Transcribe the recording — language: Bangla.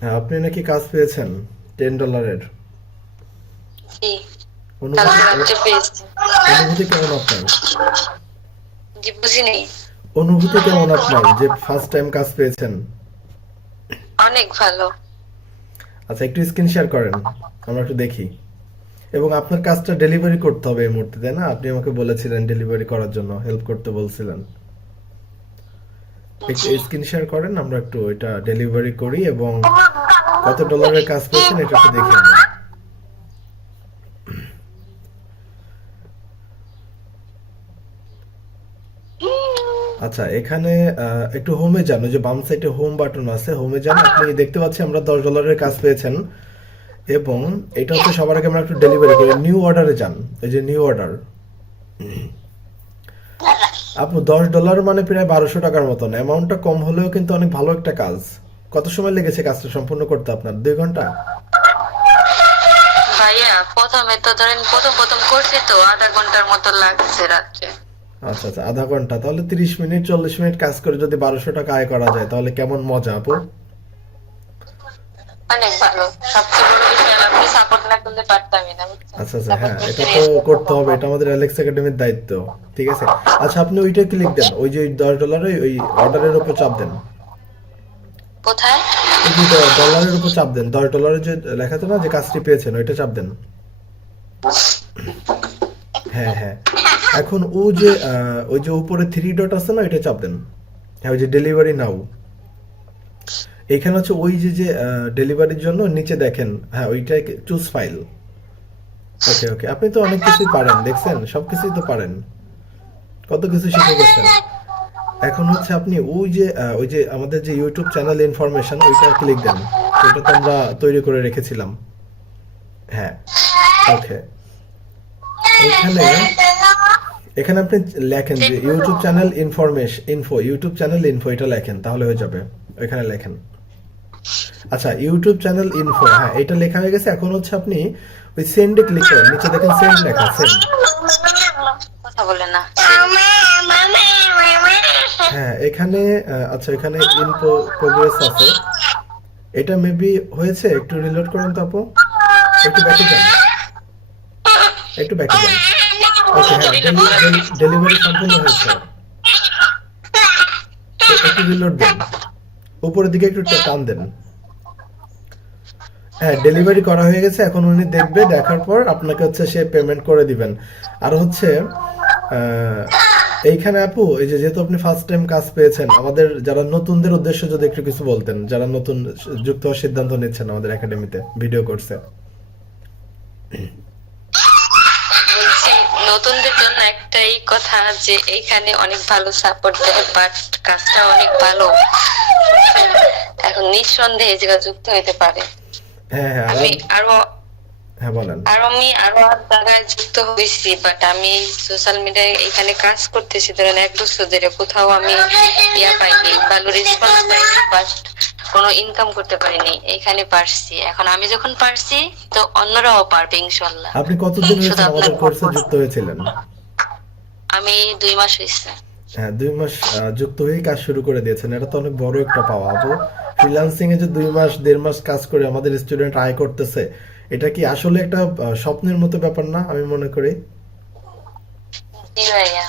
হ্যাঁ, আপনি নাকি কাজ পেয়েছেন $10-এর। জি, কালকে অনুভূতি রাত্রে পেয়েছি। অনুভূতি কেমন আপনার? জি, বুঝিনি। অনুভূতি কেমন আপনার যে ফার্স্ট টাইম কাজ পেয়েছেন? অনেক ভালো। আচ্ছা, একটু স্ক্রিন শেয়ার করেন, আমরা একটু দেখি। এবং আপনার কাজটা ডেলিভারি করতে হবে এই মুহূর্তে, তাই না? আপনি আমাকে বলেছিলেন ডেলিভারি করার জন্য হেল্প করতে বলছিলেন। একটু জি। স্ক্রিন শেয়ার করেন, আমরা একটু এটা ডেলিভারি করি এবং কত ডলারের কাজ পেয়েছেন এটা একটু দেখি আমরা। আচ্ছা, এখানে একটু হোমে যান, ওই যে বাম সাইডে হোম বাটন আছে, হোমে যান। আপনি দেখতে পাচ্ছি আমরা $10 কাজ পেয়েছেন এবং এটা হচ্ছে সবার আগে আমরা একটু ডেলিভারি করি। নিউ অর্ডারে যান, এই যে নিউ অর্ডার। আপু, $10 মানে প্রায় $1200 মতন। অ্যামাউন্টটা কম হলেও কিন্তু অনেক ভালো একটা কাজ। কত সময় লেগেছে কাজটা সম্পূর্ণ করতে আপনার? 2 ঘন্টা? ভাইয়া, প্রথমে তো ধরেন প্রথম প্রথম করছি তো আধা ঘন্টার মতো লাগছে রাত্রে। আচ্ছা আচ্ছা, আধা ঘন্টা। তাহলে 30 মিনিট 40 মিনিট কাজ করে যদি $1200 আয় করা যায় তাহলে কেমন মজা আপু। অনেক ভালো। সবচেয়ে বড় বিষয় হলো আপনি সাপোর্ট না করলে পারতামই না, বুঝছেন? আচ্ছা আচ্ছা, সাপোর্ট হ্যাঁ, এটা করছেন তো এই করতে হবে, এটা আমাদের অ্যালেক্স একাডেমির দায়িত্ব। ঠিক আছে। আচ্ছা, আপনি ওইটা ক্লিক দেন, ওই যে $10 ওই অর্ডারের উপর চাপ দেন। কোথায়? ওই যে ডলারের উপর চাপ দেন, $10 যে লেখা আছে না যে কাজটি পেয়েছেন, ওইটা চাপ দেন। হ্যাঁ হ্যাঁ। এখন ও যে ওই যে উপরে 3 ডট আছে না, এটা চাপ দেন। হ্যাঁ, ওই যে ডেলিভারি নাও, এখানে হচ্ছে ওই যে যে ডেলিভারির জন্য নিচে দেখেন, হ্যাঁ ওইটাই চুজ ফাইল। ওকে ওকে, আপনি তো অনেক কিছুই পারেন, দেখছেন সবকিছুই তো পারেন, কত কিছু শিখে গেছেন। এখন হচ্ছে আপনি ওই যে আমাদের যে ইউটিউব চ্যানেল ইনফরমেশন, ওইটা ক্লিক দেন। ওইটা তো আমরা তৈরি করে রেখেছিলাম। হ্যাঁ, ওকে। এখানে এখানে আপনি লেখেন যে YouTube channel YouTube channel info, এটা লেখেন তাহলে হয়ে যাবে। ওইখানে লেখেন। আচ্ছা, ইউটিউব চ্যানেল ইনফো, হ্যাঁ এটা লেখা হয়ে গেছে। এখন হচ্ছে আপনি ওই সেন্ডে ক্লিক করেন, নিচে দেখেন সেন্ড লেখা, সেন্ড। কথা বলে না। হ্যাঁ, এখানে আচ্ছা, এখানে ইনফো প্রোগ্রেস আছে, এটা মেবি হয়েছে। একটু রিলোড করেন তো আপু, একটু ব্যাকে যান, একটু ব্যাকে যান। ওকে, হ্যাঁ, ডেলিভারি সম্পূর্ণ হয়েছে। একটু রিলোড দেন, উপরের দিকে একটু টান দেন। হ্যাঁ, ডেলিভারি করা হয়ে গেছে। এখন উনি দেখবে, দেখার পর আপনাকে হচ্ছে সে পেমেন্ট করে দিবেন। আর হচ্ছে আহ, এইখানে আপু, এই যে যেহেতু আপনি ফার্স্ট টাইম কাজ পেয়েছেন, আমাদের যারা নতুনদের উদ্দেশ্যে যদি একটু কিছু বলতেন, যারা নতুন যুক্ত হওয়ার সিদ্ধান্ত নিচ্ছেন আমাদের একাডেমিতে ভিডিও কোর্সে। বলছি, নতুনদের জন্য একটাই কথা যে এইখানে অনেক ভালো সাপোর্ট দেয়, বাট কাজটা অনেক ভালো। এখন নিঃসন্দেহে এই জায়গায় যুক্ত হতে পারে। হ্যাঁ হ্যাঁ, আমি আরো হ্যাঁ বলেন। আরো জায়গায় যুক্ত হয়েছি, বাট আমি সোশ্যাল মিডিয়ায় এখানে কাজ করতেছি ধরেন 1 বছর ধরে, কোথাও আমি পাইনি, ভালো রেসপন্স পাইনি, বাট কোনো ইনকাম করতে পারিনি। এখানে পারছি, এখন আমি যখন পারছি তো অন্যরাও পারবে ইনশাল্লাহ। আপনি কতদিন শুধু হয়েছেন আপনার আমাদের কোর্সে যুক্ত হয়েছিলেন? আমি 2 মাস হয়েছে। হ্যাঁ, 2 মাস যুক্ত হয়েই কাজ শুরু করে দিয়েছেন, এটা তো অনেক বড় একটা পাওয়া আপু। ফ্রিল্যান্সিং এ যে 2 মাস 1.5 মাস কাজ করে আমাদের স্টুডেন্ট আয় করতেছে, এটা কি আসলে একটা স্বপ্নের মতো ব্যাপার না? আমি মনে করি। জি ভাইয়া।